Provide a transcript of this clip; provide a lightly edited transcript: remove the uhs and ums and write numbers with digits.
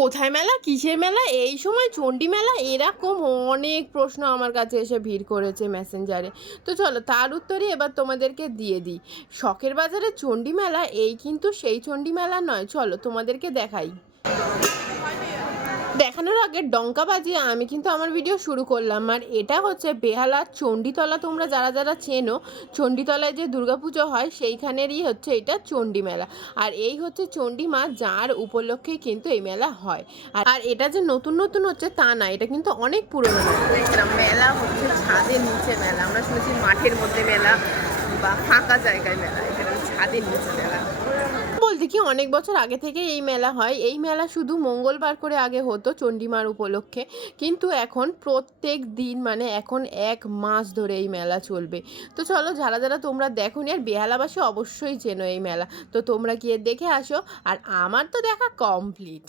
কোথায় মেলা, কিসের মেলা, এই সময় চণ্ডী মেলা, এরকম অনেক প্রশ্ন আমার কাছে এসে ভিড় করেছে মেসেঞ্জারে। তো চলো তার উত্তরই এবার তোমাদেরকে দিয়ে দিই। শখের বাজারে চণ্ডী মেলা, এই কিন্তু সেই চণ্ডী মেলা নয়, চলো তোমাদেরকে দেখাই। দেখানোর আগে ডঙ্কা বাজিয়ে আমি কিন্তু আমার ভিডিও শুরু করলাম। আর এটা হচ্ছে বেহালার চণ্ডীতলা। তোমরা যারা যারা চেনো, চণ্ডীতলায় যে দুর্গাপুজো হয় সেইখানেরই হচ্ছে এটা চণ্ডী মেলা। আর এই হচ্ছে চণ্ডী মা, যার উপলক্ষে কিন্তু এই মেলা হয়। আর এটা যে নতুন নতুন হচ্ছে তা না, এটা কিন্তু অনেক পুরনো মেলা। মেলা হচ্ছে ছাদের নিচে মেলা, আমরা শুনেছি মাঠের মধ্যে মেলা বা ফাঁকা জায়গায় মেলা, এখানে ছাদের নিচে মেলা। বলতে কি অনেক বছর আগে থেকে এই মেলা হয়। এই মেলা শুধু মঙ্গলবার করে আগে হতো চণ্ডীমার উপলক্ষে, কিন্তু এখন প্রত্যেক দিন, মানে এখন 1 মাস ধরে এই মেলা চলবে। তো চলো যারা যারা তোমরা দেখোনি, আর বেহালাবাসী অবশ্যই চেনো এই মেলা, তো তোমরা গিয়ে দেখে আসো। আর আমার তো দেখা কমপ্লিট।